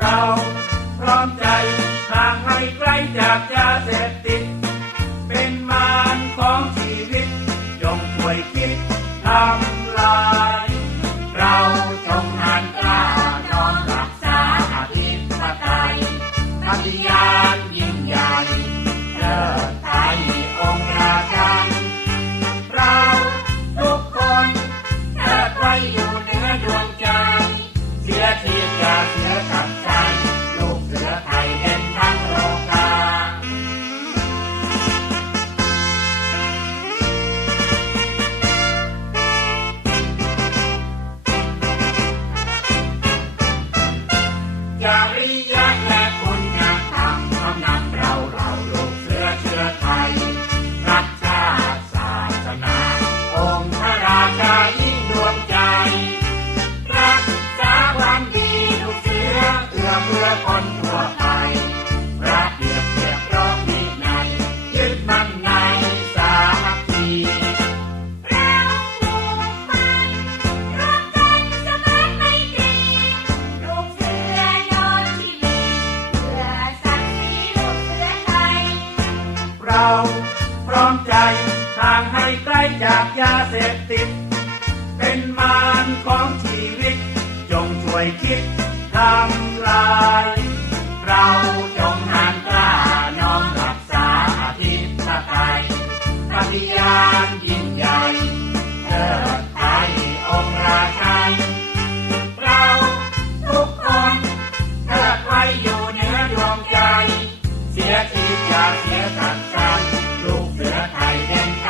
เรา พร้อมใจห่างให้ใกลจากยาเสพติด เป็นมารของชีวิต จงป่วยคิดทำลาย เราจงหันกล้าน้อมรักษาอธิปไตยปฏิญา พร้อมใจทางให้ใกล้จากยาเสพติด เป็นมารของชีวิต จงช่วยคิดทำลาย เราจง เสียสักการลูกเสือไทยแดนใต้